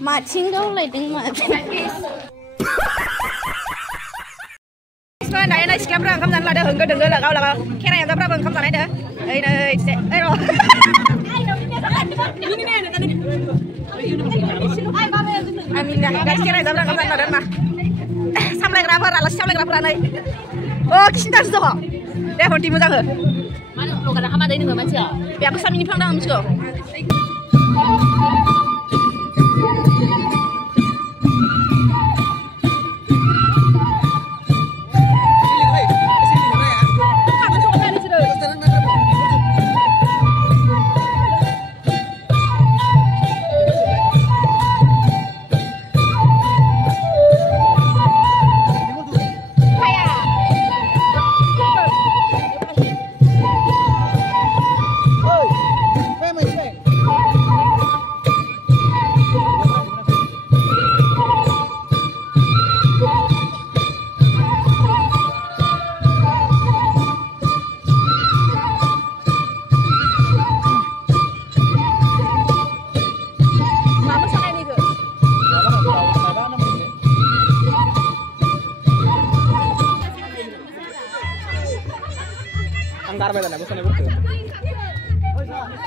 Matching đâu lại đứng mà. Này này scam ra không dành là đỡ hứng đừng là là cái này ra ra không dành đấy đây đây đây rồi Amin dah guys kira ra không dành là đỡ mà xong lại ra là xong lại ra này ô cinta sudah kok deh honti mo jaga Mana lo kada hama dai nang macam. biar aku sama ini pulang dalam sih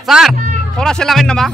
Sar, थोड़ा से लगाइन नमा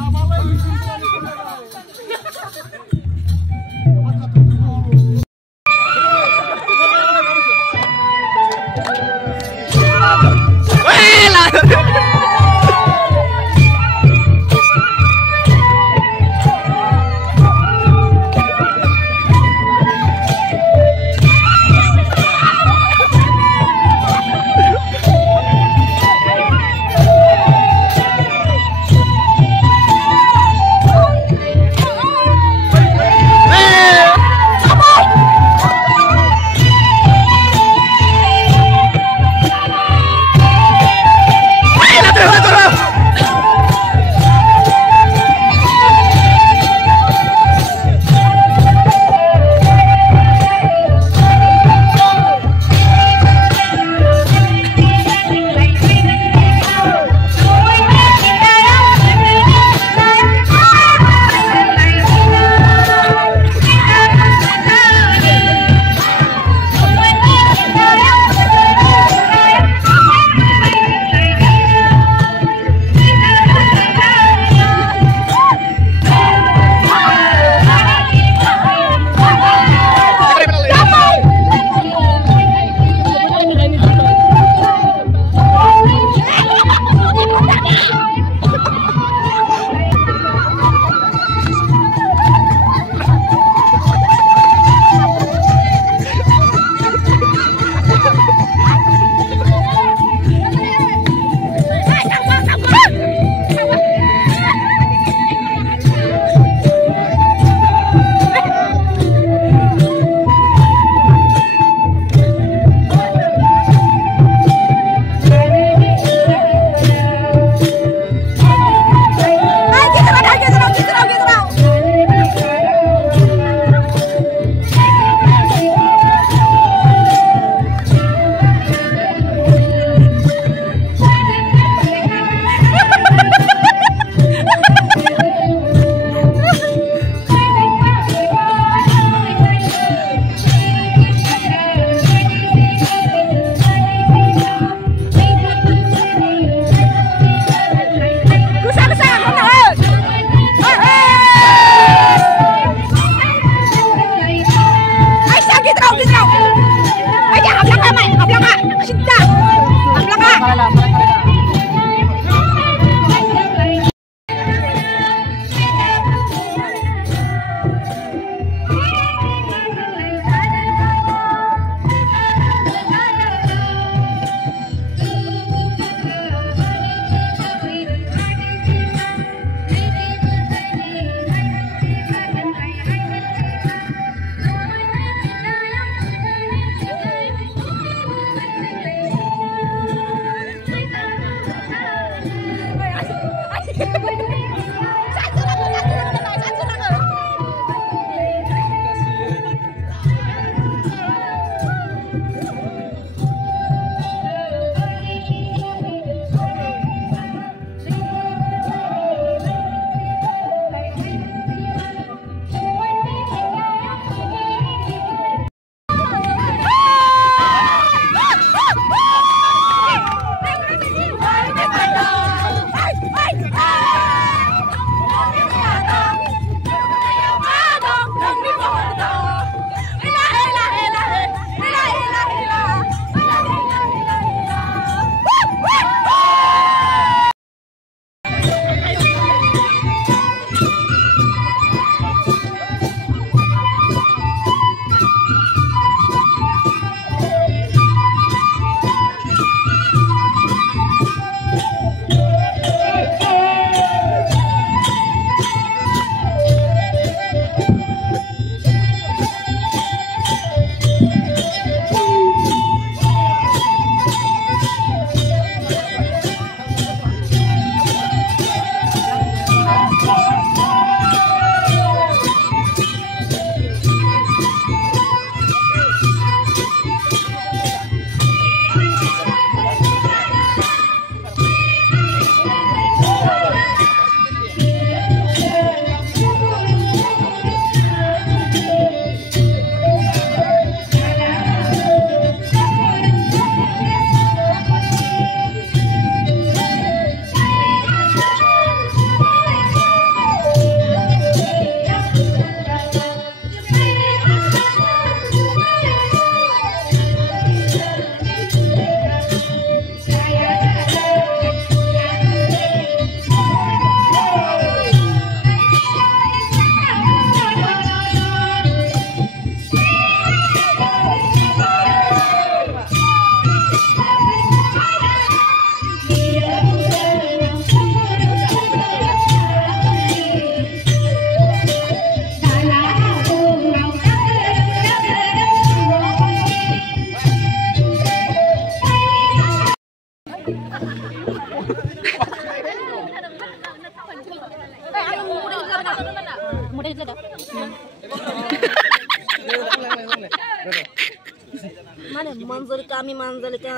Mana manzil kami manzil ka.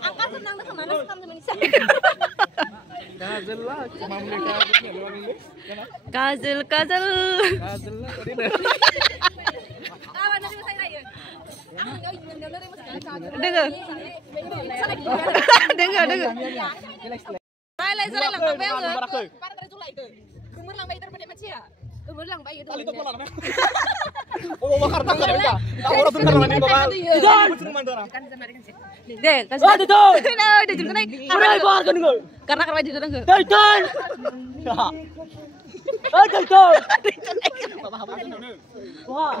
Angkat tendang ke mana sih kamu Indonesia? Kazel lah. Dengar. Gemerlang bayi itu. Oh, bakar tak ada bisa. Tak orang tunggal mana ini bakal. Deh, kasih. Oh, itu. Nah, udah jadi naik. Udah bakar kan enggak? Karena kerja di dalam ke. Daitan. Ah, daitan. Wah.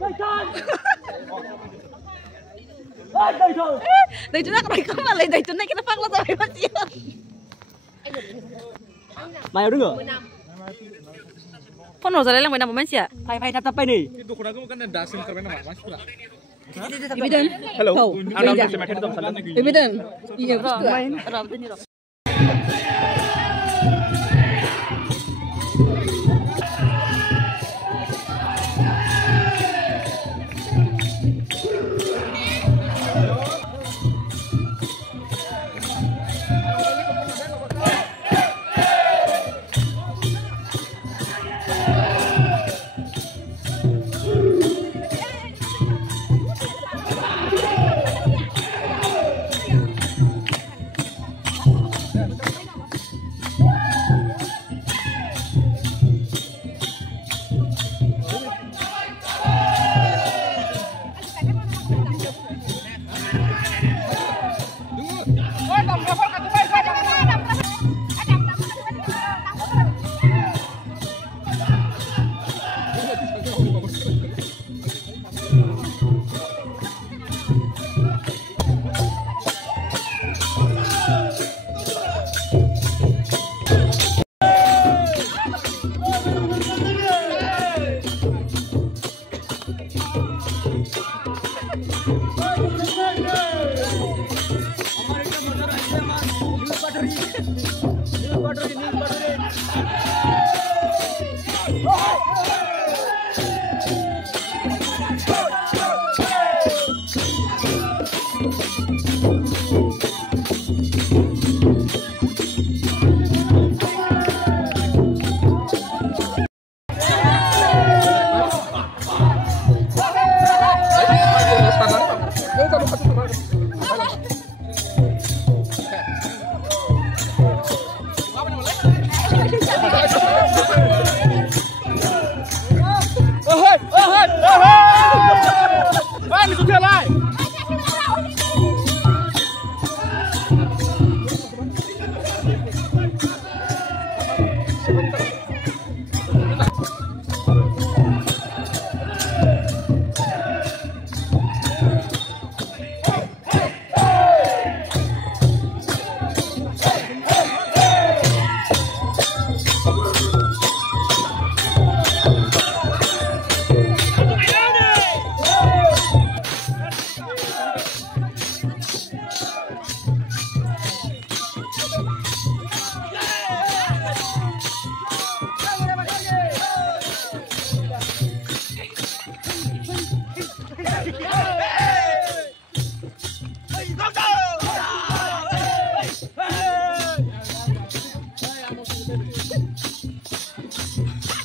Daitan. Ah, daitan. Dari itu nak mereka malah dari itu naik kita fakla sampai masih. Mày đứng ở. Phone rồi lang mấy năm mà sih? Phải tatap ini. Itu kurang kan ada sim kerana mas pula. Ibiden. Hello. Ada macam macam itu salah lagi. Ibiden. Iya, betul.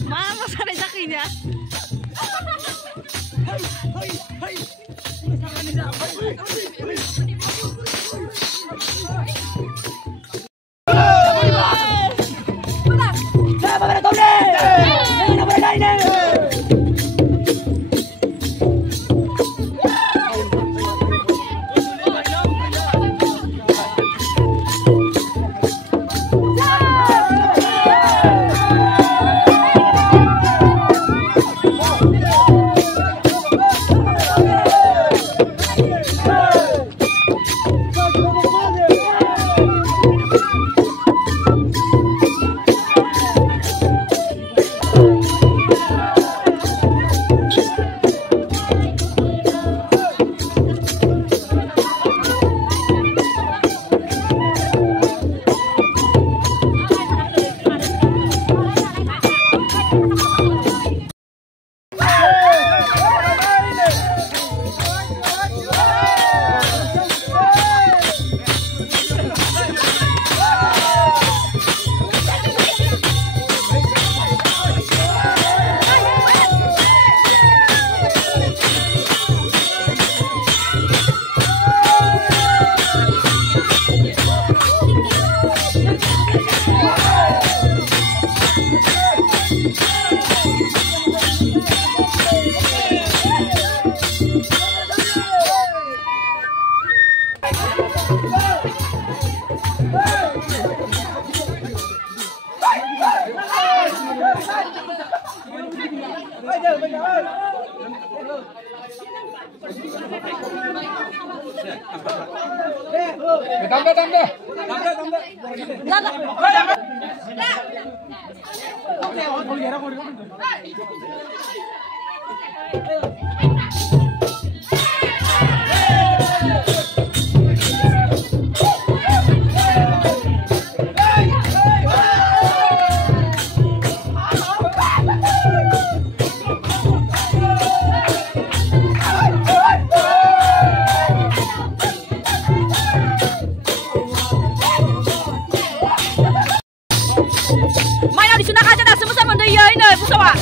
Mana sana jakinya? Mai nào disunahkan aja dah semua sama dia ini, pusat.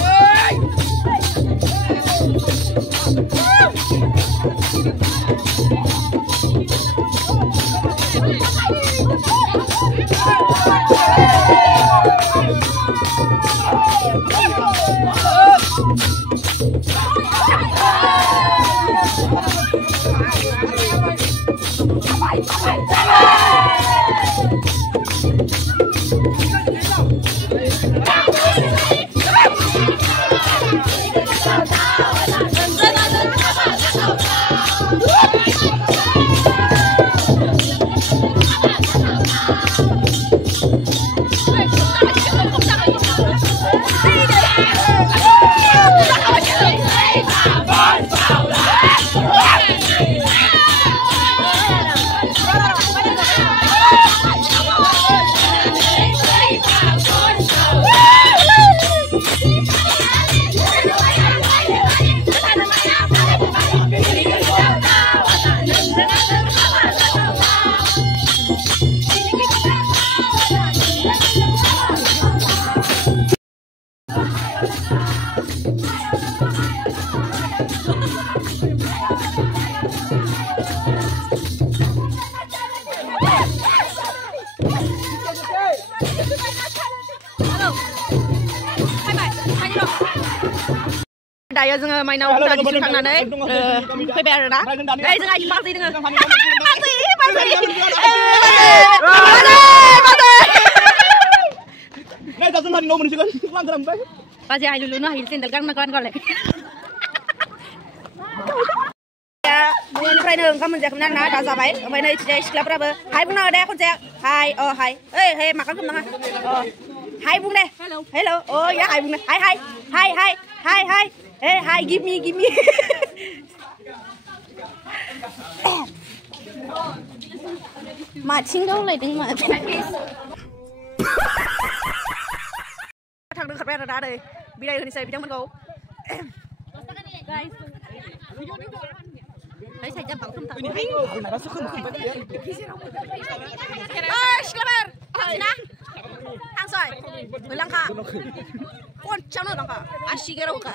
Dayo जोङो माइनाव दिसुं थांनानै फैबाय आरो ना ओइ जोंहा पार्टि दोङो पार्टि आइ लुलुनो हायो सेन्देल गानलाय मोननिफ्रायनो ओंखाम मोनजायाखैमोन आरोना दा जाबाय ओमफ्राय नै सिख्लाफोराबो हाय बुंना हो दे खनसे हाय हाय ओइ हे माखा खालामनाङा हाय बुं दे हेल' अ या हाय बुं हाय Hey, hi, give me. Matching đâu lại đứng mà. Thằng đừng khập ra ra đây. Bi đây hình bi mình go. Thấy sai jam bằng không thật. Ơi, Sklaber. Sina. Ang soy. Bilang ka. Kon channel bang ka. Asyik erau ka.